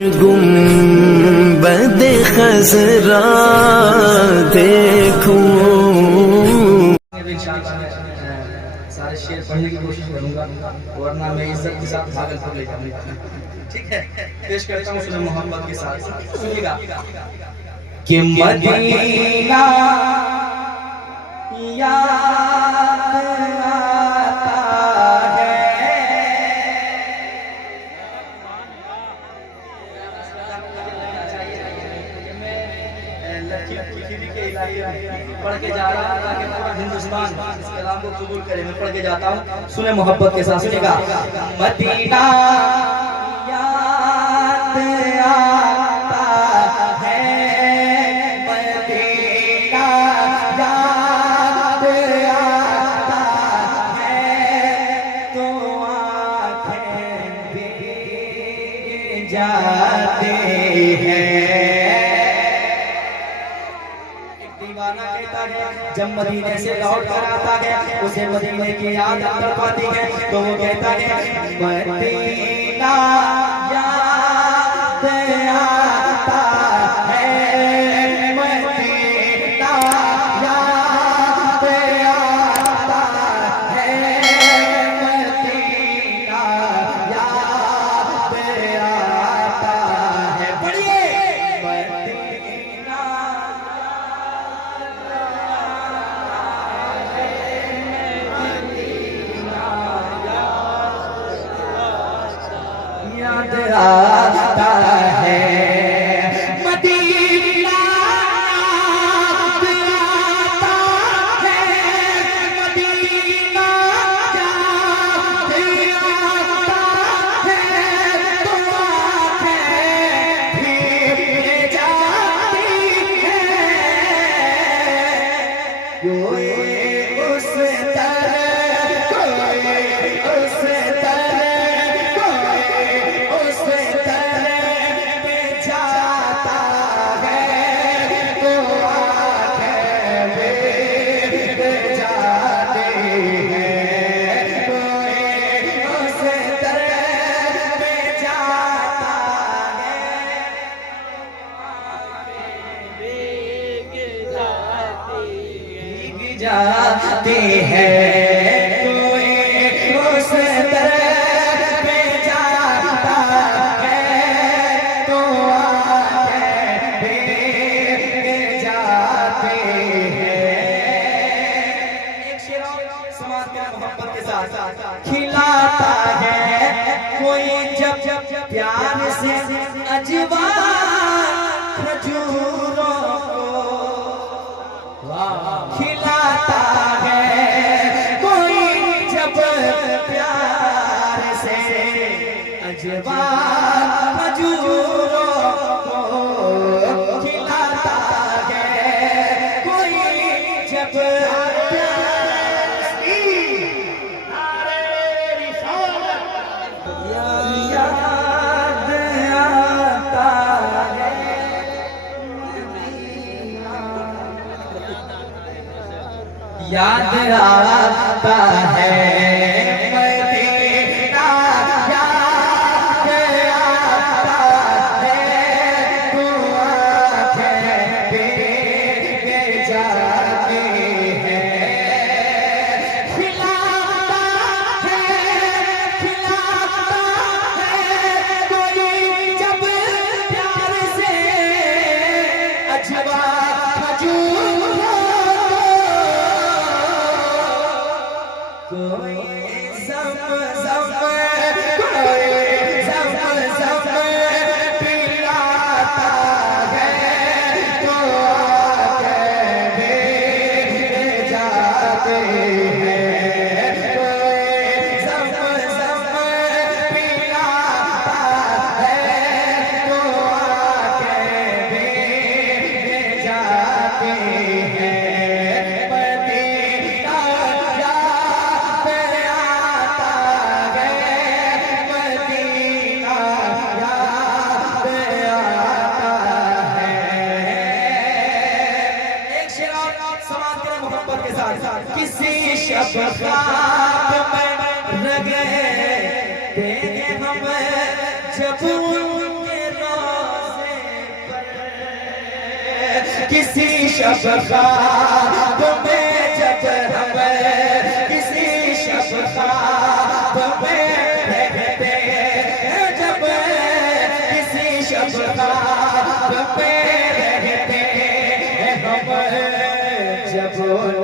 गुंबद खज़रा देखूं। सारे शेर पढ़ने की कोशिश करूंगा, वरना मैं इज्जत के साथ भागलपुर ले जाऊंगा। ठीक है, पेश करता हूँ सुने मोहब्बत के साथ। सुनिएगा कि मदीना याद आता है, पढ़ के जा रहा हूं ताकि पूरा हिंदुस्तान इस कलाम को कबूल करे। मैं पढ़ के जाता हूँ, सुने मोहब्बत के साथ। सुनेगा मदीना याद आता है, मदीना याद आता है, तो आँखें भीग जाती हैं। दीवाना कहता है जब मदीने से लौट कर आता है उसे मदीने की याद आता पाती है, तो वो कहता है मदीना याद आता है, मदीना याद आता है, मदीना याद आता है। पढ़िए याद आता है, मदीना याद आता है, मदीना याद आता है, तो आँखें भीग जाती हैं। कोई उस तरह, कोई उस तरह, जाती है, कोई उस तरह पे जाता है, तो आँखें भीग जाती हैं। एक शेर समाज में मोहब्बत के साथ खिलाता है कोई जब जब प्यार से अजवा खजूरों को, खिलाता है कोई जब प्यार से अजवा खजूरों को, खिलाता है कोई जब याद आता है, मदीना याद आता है, तो आँखें भीग जाती हैं। खिलाता है, खिलाता है कोई जब प्यार से अजवा खजूर, कोई ज़म-ज़म, कोई ज़म-ज़म पिलाता है, तो आँखें भीग जाती हैं। कोई ज़म-ज़म पिलाता है, तो आँखें भीग जाती हैं। किसी शब ख्वाब में रह गए थे हम, जब उनके किसी शब ख्वाब में जब हम किसी शब ख्वाब में रहते जब किसी शब ख्वाब में रहते हम जब